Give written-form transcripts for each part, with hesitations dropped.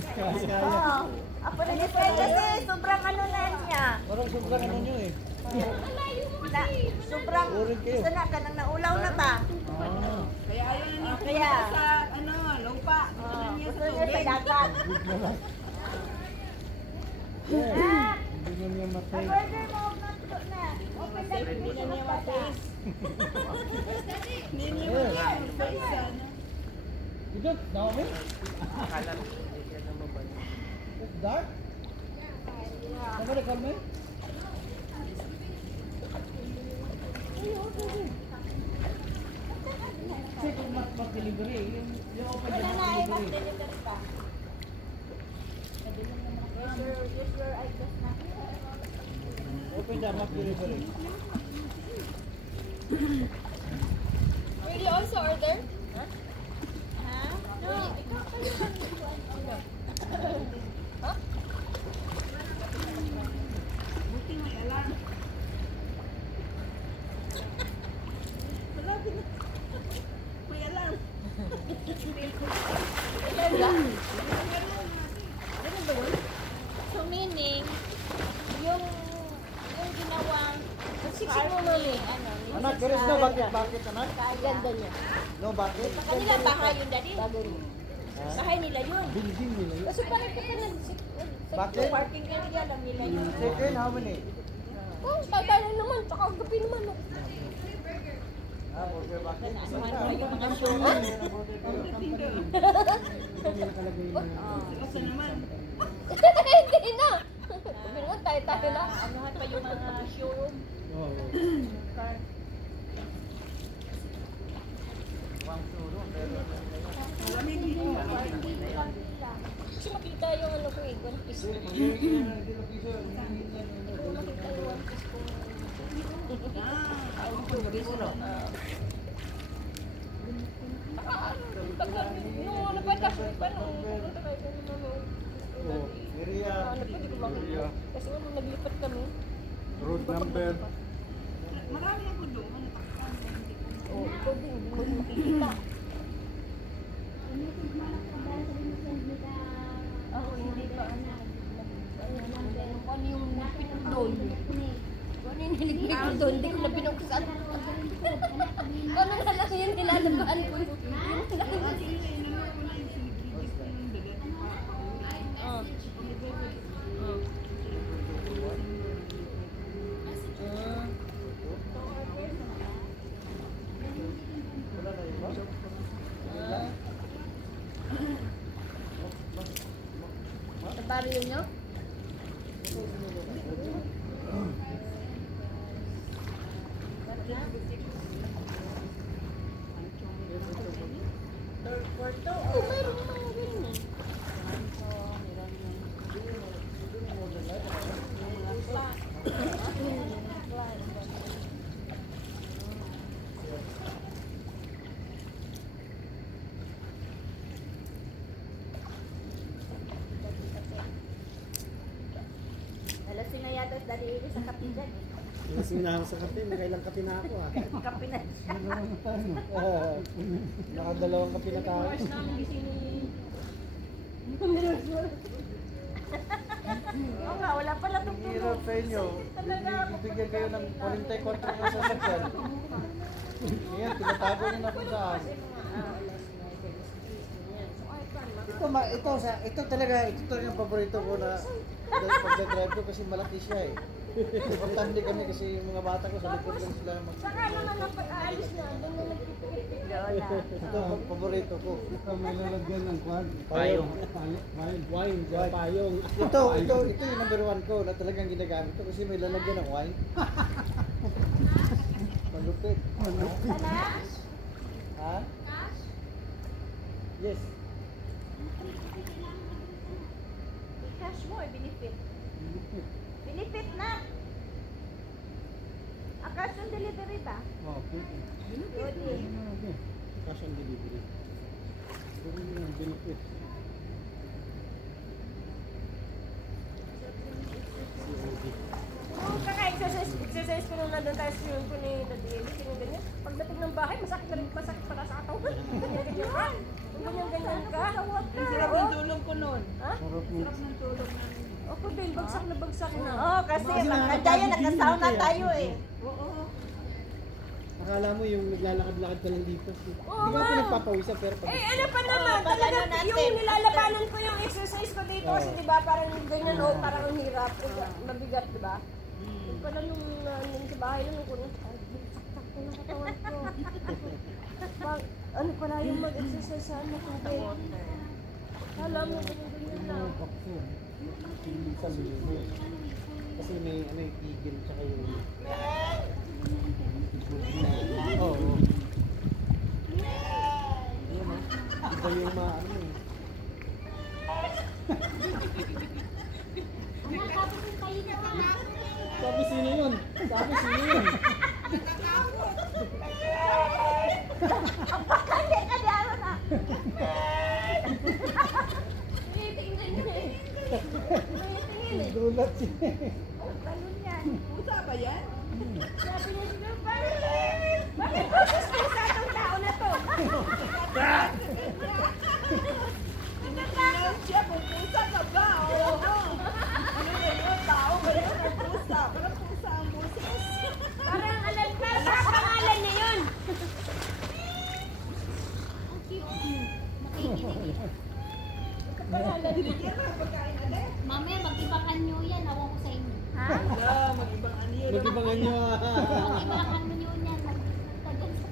Oo. Ako na Diskaya kasi sobrang ano na niya. Parang sobrang ano nyo eh. Sobrang gusto na ka nang naulaw na ba? Kaya ayaw niya Kaya sa ano, lupa. gusto niya sa dagat. Hindi mo niya matay. Order mo na. Open na. Hindi na niya mataste. Hindi niya mataste. Ito, Naomi? It's dark? Sama na kami? Kasi kung mag-delivery, yung open Wala na na ay mas mag-delivery. delivery pa. Use your items na. Open na mag-delivery. Will you also order? Ha? No, ikaw kayo lang. Buti may alarm. Wala din. May alarm. So meaning, yung ginawang siksik mo mali. Anak, there is no bakit, anak? Ganda niya. No bakit? Sa kanila bahay yun daddy. Bahay nila yun. Building nila yun. Kasi bakit ka nag Bakit? parking area lang nila yun. Second, how many? Oh, tatay lang naman, tsaka gabi naman. Burger bakit? Kasi naman. Hindi na. Binuot tayo lang. Anuhan pa yung mga showroom. Malamig dito. Kasi makita yung ano ko eh, one piece. Makita yung one piece ko. Nung napatas ko pa nung pumunta kayo kami nung Area. pwede ko makita. Kasi nung naglipat kami. Road number. Marami ako doon. Oh, pwede hindi mo makikita. Ako hindi pa ano yung pinundol. Ano yung niligpit ko doon, hindi ko na binuksan. Ano na lang yun, nilalabaan ko yun. Sa barrio nyo? Oh, mayroon mga ganyan eh. Nalasing na yata sa dali sa kape dyan. Lasing na ako sa kape, nakailang kape na ako ah. Kape na siya. Nakadalawang kape na tayo. Oo nga, wala pala itong Hirap sa inyo. Bibigyan kayo ng 44 ng sasakyan. Ngayon, tinatago nyo na kung saan. Ito talaga yung paborito ko na pagdadrive ko kasi malaki siya eh. Importante kami kasi yung mga bata ko sa likod lang sila Saka naman ang pag-aalis na, doon na nagpipit-pit. Ito ang paborito ko. Ito may lalagyan ng kwan. Payong. Wine. Payong. Ito yung number 1 ko na talagang ginagamit ko kasi may lalagyan ng wine. Malupit. Ha? Yes. Cash mo, benefit. Benefit na. Cash on delivery ba? Okay. Pwede. Okay. Cash on delivery. Gawin mo yung benefit. Kaka-exercise ko nung nandun tayo sa swimming pool ni Daddy Eli, ganyan. Pagdating ng bahay, masakit pa sa katawan. Ganyan. Ganyan-ganyan ka? Ang sarap ng tulog ko noon. Ha? Sarap mo. Sarap ng tulog namin. Ako din, bagsak na bagsak na. Oo, kasi maganda yun, nakasauna tayo eh. Oo. Akala mo yung naglalakad-lakad ka lang dito. Oo Hindi ka nga. pinagpapawisan pero pag... Eh, ano pa naman, Oo, pag talaga ano natin. yung nilalabanan ko yung exercise ko dito kasi di ba parang ganyan o parang ang hirap, mabigat di ba? Yung pala nung nandun sa bahay lang ko, ay, saksak ko ng katawan ko. Ano pala yung mag-exercise sa ano tubig? Alam mo, ganyan lang. Bakso. Hindi sa libo. Kasi may ano yung tigil tsaka yung... Oo. Yun ah. Iba yung ano eh. Sabi sino yun? Sabi sino yun? Kasi kadaro na. Tingin eh. Tingin eh. Gulat siya. Ganun yan. Pusa ba yan? Sabi niya siguro, Bakit proses ko sa itong tao na to? Tinitingnan siya kung pusa ka ba? Oo. Ano yan yun? Tao ba yun? Ang pusa. Parang pusa ang buses. Parang alam pa sa pangalan na yun. Yan ang pagkain ulit. Mamaya mag-ibakan nyo yan, awan ko sa inyo. Yeah, mag-ibang anyo. Mag-ibangan nyo ah. Mag-ibakan nyo yan, magtagal sa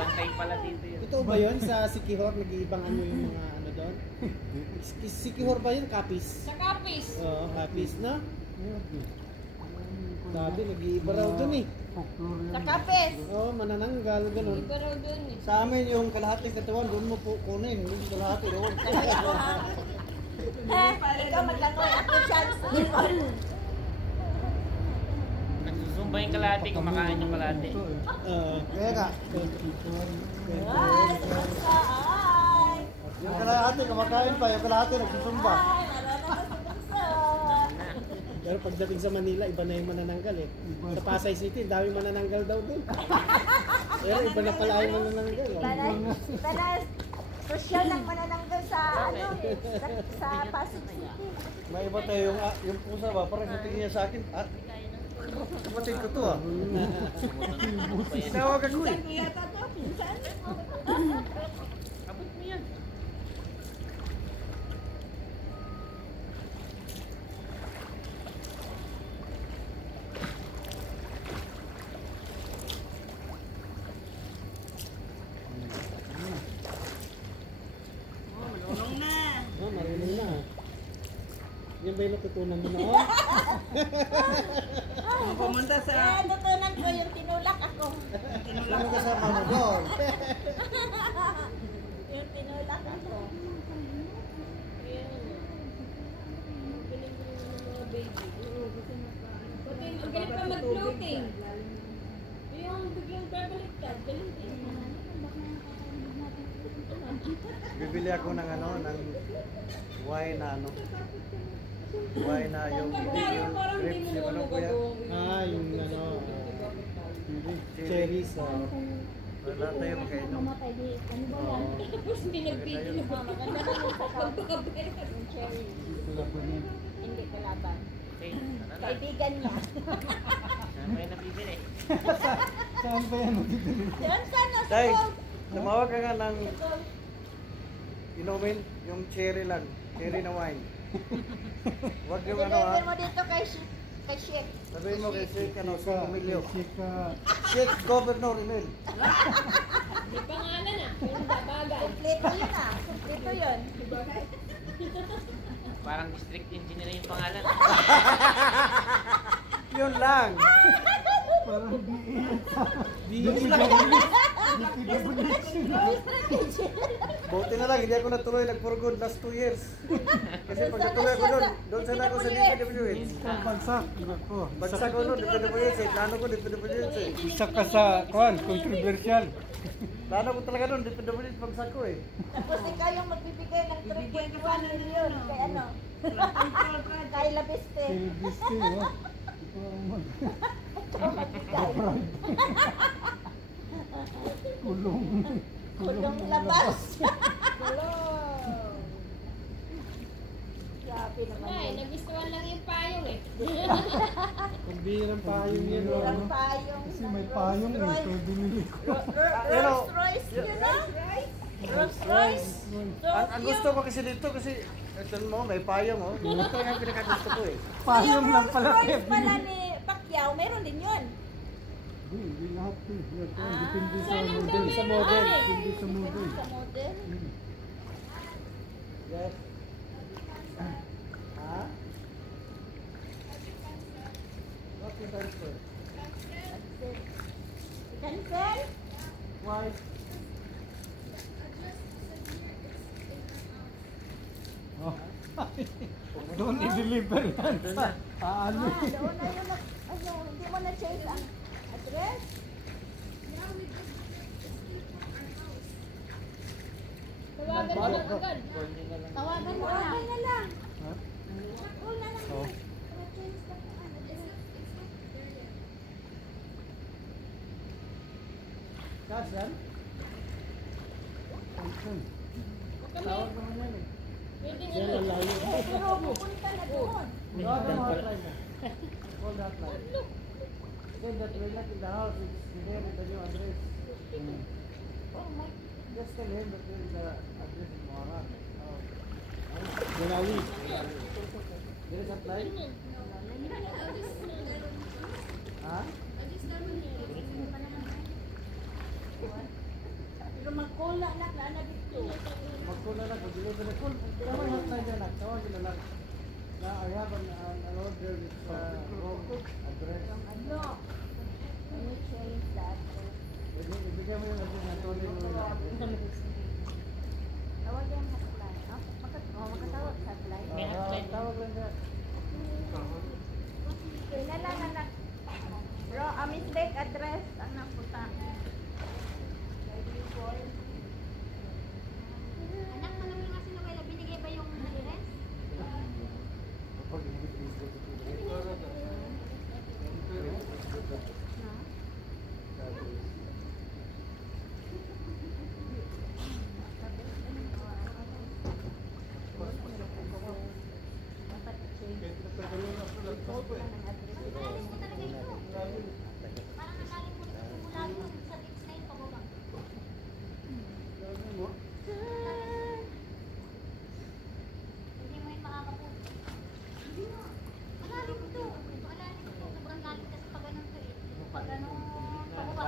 Bantay pala dito yun. Totoo ba yun sa Sikihor? Nag-iibang ano yung mga ano doon? Sikihor ba yun? Kapis? Sa kapis. Oo, kapis na. Sabi, nag-iiba raw doon eh. sa kapes. Oo, manananggal, ganun. Iba raw dun eh. Sa amin yung kalahating katawan, doon mo po kunin. Yung kalahati doon. Ikaw magtanong, ako chance. Nagsusumba yung kalate, kumakain yung kalate. Kaya ka, Ay, ay. yung kalahati kumakain pa, yung kalahati nagsusumba. Ay, naranasan sa buksa. Pero pagdating sa Manila, iba na yung manananggal eh. Sa Pasay City, dami manananggal daw doon. Pero iba na pala yung manananggal. Iba na, social lang manananggal sa ano eh, sa Pasig City. May iba tayo yung pusa ba, parang sa tingin niya sa akin, kapatid ko to ah. Tinawag ako eh. Pinsan ko yata to, pinsan. Abot mo yan. Oh, malunong na. Oh, marunong na. Yan ba yung natutunan mo noon? Kung pumunta sa... Kaya natutunan ko yung tinulak ako. Ano kasama mo doon? Yung tinulak ako. Ang galing pa mag-floating. Yung biglang babaliktad, galing din. Bibili ako ng ano, ng wine na ano. Wine na yung Parang grapes, hindi yung mo ano kuya. Ah, yung ano, cherries. Wala tayo makainom. mamatay di. Ano ba yan? Tapos pinag-video. Maganda naman sa Pagpapabera. yung cherry. Hindi kalaban. Okay, ano na. Kaibigan niya. Saan kayo nabibili? Saan ba yan? Diyan ka na sa Tay, gold. tumawag ka nga ng inumin, yung cherry lang. Cherry na wine. Huwag yung ano Deliver ha. mo dito kay Chef. Sabihin mo kay Sheikh ano, si Emilio. Sika. Sheikh Governor Emil. May pangalan ah. Yung bagay. Kompleto yun ah. Kompleto yun. Parang district engineer yung pangalan. Yun lang. Buti na lang, hindi ako natuloy nag-for-good last 2 years. Kasi pag natuloy ako doon sana ako sa DPWH. Bagsak. Ako. Bagsak ko doon, DPWH eh. Plano ko DPWH eh. Isa ka sa, controversial. Plano ko talaga doon, DPWH bagsak ko eh. Tapos ikaw yung magbibigay ng Bibigyan ka 3.1 pa ng million. ano. Kay ano? Flood control project. Kay Labiste. Kulong. Kulong labas. Hello. Grabe naman Wala eh, yun. nagustuhan lang yung payong eh. Pambihirang payong yan. Hirang ano? payong. Kasi may payong eh, so binili ko. Rolls Royce yun ah. Rolls Royce. So, Ang gusto ko kasi dito kasi ito mo, may payong oh. Ito yung pinakagusto ko eh. yung Payong lang Rolls pala. Royce pala ni Pacquiao, meron din yun. Hindi lahat eh. Depende sa Yan ang model. dami Sa ng model. ano eh. Depende sa model. Sa model. Yes. Ha? What is answer? Cancel? Why? Oh. Doon i-deliver yan sa ano. Doon na yun. Ano, hindi mo na-change ang address? Tawagan mo lang agad. Tawagan mo na. Tawagan na lang. Ha? Call na lang. Oh. Na-change ka kung ano. Cash yan? Tawag naman yan eh. Pwede Yan ang layo. Pero pupunta na doon. Tawag naman hotline na. Call that line. Say that we're not in the house. It's there with the new address. Oh my. Just tell him that we're in the address in Moharan. Oh. Malawi. There is hotline? Ha? Pero mag-call na anak na dito. Mag-call na lang. Mag-deliver na call. Tama yung hotline yan. Tawagin na lang. Na I have an order with wrong address. Ano? Can you change that? Ibigay mo yung address na tuloy mo yung address. Tawag yung hotline. Makatawag sa hotline. Tawag lang yan. Yun na lang anak. Bro, mistake address ang napunta. Anak, manong nga sino kayo, binigay ba yung address? Nakalis ko talaga ito. Parang nakalis ko na simula doon sa text na yun pababa. Hindi mo yun makakapunta. Malalim ito. Malalim ito. Sobrang lalim kasi pag ganun to eh. Pag ganun pababa.